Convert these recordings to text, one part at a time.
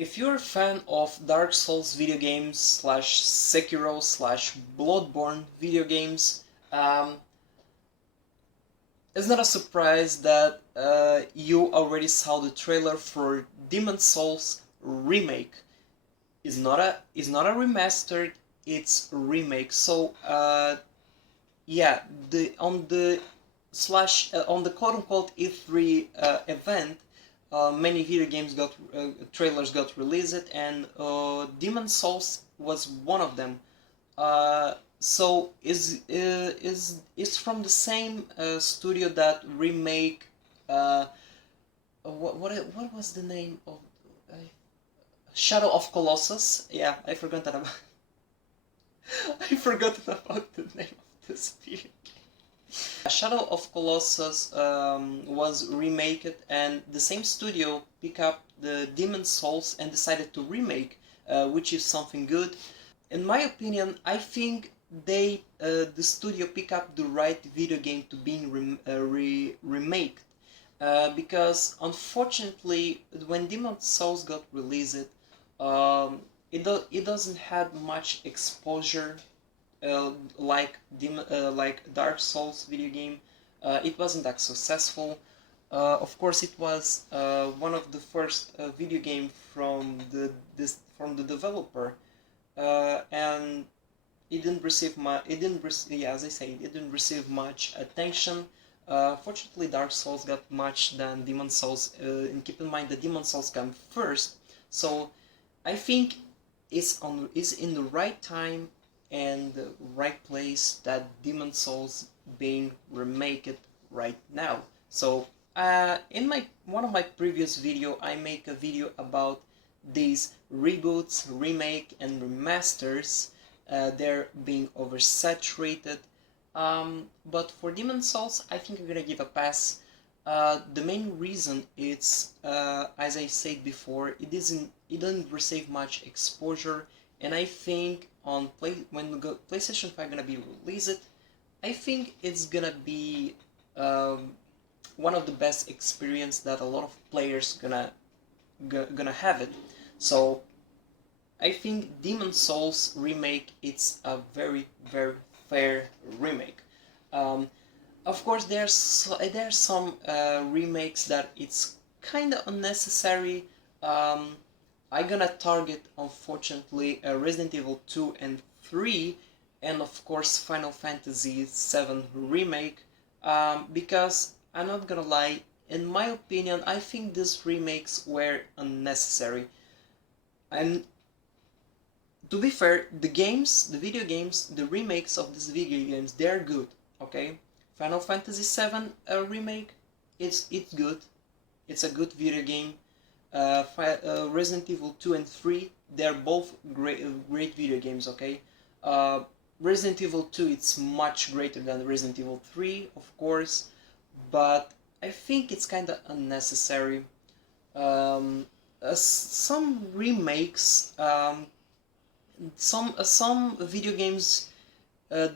If you're a fan of Dark Souls video games slash Sekiro slash Bloodborne video games, it's not a surprise that you already saw the trailer for Demon Souls Remake. It's not a remastered, it's a remake. So yeah, the on the quote unquote E3 event, many video games got trailers got released, and Demon Souls was one of them. So is from the same studio that remake. What was the name of Shadow of Colossus? Yeah, I forgot that about. I forgot about the name of this video game. Shadow of Colossus was remaked, and the same studio picked up the Demon Souls and decided to remake, which is something good. In my opinion, I think the studio pick up the right video game to being remade, because unfortunately when Demon Souls got released, it doesn't have much exposure like Dark Souls video game. It wasn't that successful. Of course, it was one of the first video game from the developer, and it didn't receive much. Yeah, as I say, it didn't receive much attention. Fortunately, Dark Souls got much than Demon Souls. And keep in mind that Demon Souls came first, so I think is in the right time and the right place that Demon Souls being remade right now. So in my one of my previous video, I make a video about these reboots, remake, and remasters. They're being oversaturated. But for Demon Souls, I think I'm gonna give a pass. The main reason it's, as I said before, it didn't receive much exposure, and I think when PlayStation 5 gonna be released, I think it's gonna be one of the best experience that a lot of players gonna have it. So I think Demon Souls remake it's a very fair remake. Um, of course, there's some remakes that it's kind of unnecessary. I'm gonna target, unfortunately, Resident Evil 2 and 3, and of course Final Fantasy 7 remake, because I'm not gonna lie, in my opinion, I think these remakes were unnecessary. And to be fair, the video games, the remakes of these video games, they're good. Okay, Final Fantasy 7 remake, it's good. It's a good video game. Resident Evil 2 and 3, they're both great video games. Okay, Resident Evil 2 it's much greater than Resident Evil 3, of course, but I think it's kind of unnecessary. Some remakes, some video games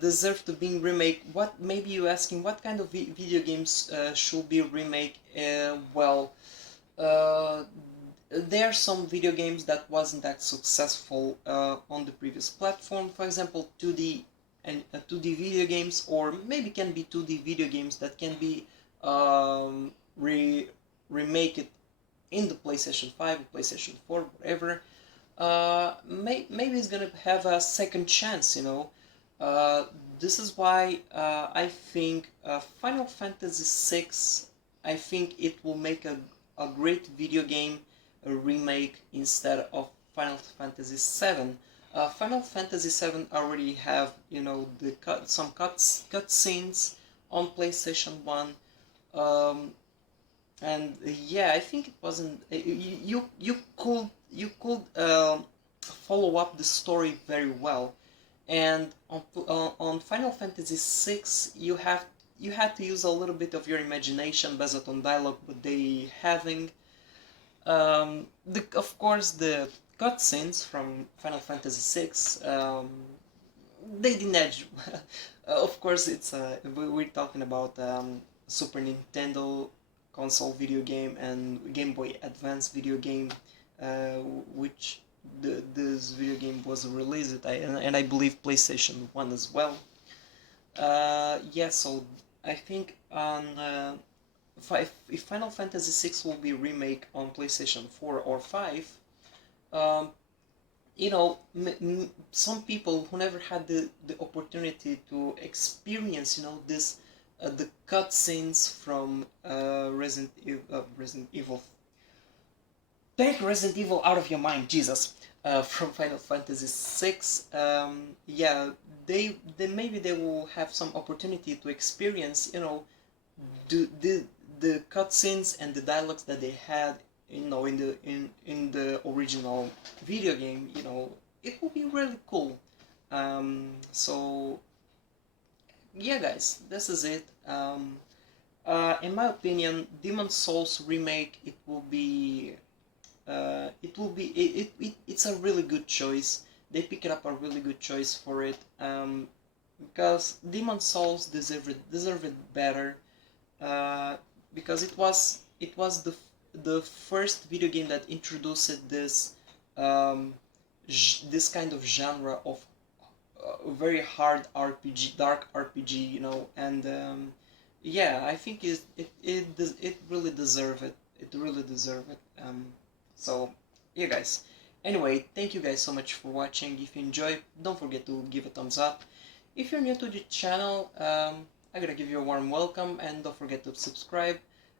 deserve to be remade. What maybe you asking what kind of video games should be remade? Well, there are some video games that wasn't that successful on the previous platform. For example, 2D and 2D video games, or maybe can be 2D video games that can be remake it in the PlayStation 5, PlayStation 4, whatever. Maybe it's gonna have a second chance, you know. This is why I think Final Fantasy 6, I think it will make a great video game remake instead of Final Fantasy 7. Final Fantasy 7 already have, you know, some cutscenes on PlayStation 1. And yeah, I think it wasn't. You could follow up the story very well, and on Final Fantasy 6 you had to use a little bit of your imagination based on dialogue what they having. Of course the cutscenes from Final Fantasy 6, they didn't edge. Of course it's we're talking about Super Nintendo console video game and Game Boy Advance video game, which this video game was released, and I believe PlayStation 1 as well. Yeah, so I think on if Final Fantasy 6 will be remake on PlayStation 4 or 5, um, you know, some people who never had the opportunity to experience, you know, this the cutscenes from Resident Evil. Take Resident Evil out of your mind, Jesus. From Final Fantasy 6, yeah, they maybe they will have some opportunity to experience, you know, the cutscenes and the dialogues that they had, you know, in the original video game. You know, it will be really cool. So yeah, guys, this is it. In my opinion, Demon Souls remake, it's a really good choice. They pick it up a really good choice for it, because Demon Souls deserve it better, because it was the first video game that introduced this kind of genre of very hard RPG, dark RPG, you know, and yeah, I think it really deserve it. It really deserve it. So yeah, guys. Anyway, thank you guys so much for watching. If you enjoyed, don't forget to give a thumbs up. If you're new to the channel, I gotta give you a warm welcome, and don't forget to subscribe.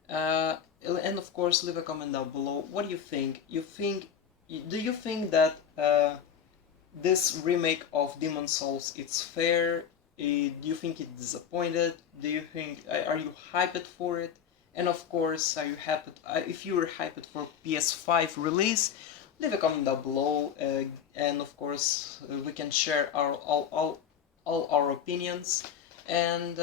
And of course, leave a comment down below. What do you think? Do you think that this remake of Demon Souls it's fair? Do you think it's disappointed? Do you think are you hyped for it? And of course, are you happy? If you were hyped for PS5 release, leave a comment down below. And of course, we can share all our opinions. And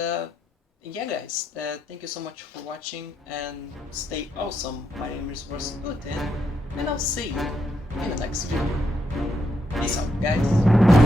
yeah, guys, thank you so much for watching, and stay awesome. My name is Rasputin, and I'll see you in the next video. Peace out, guys.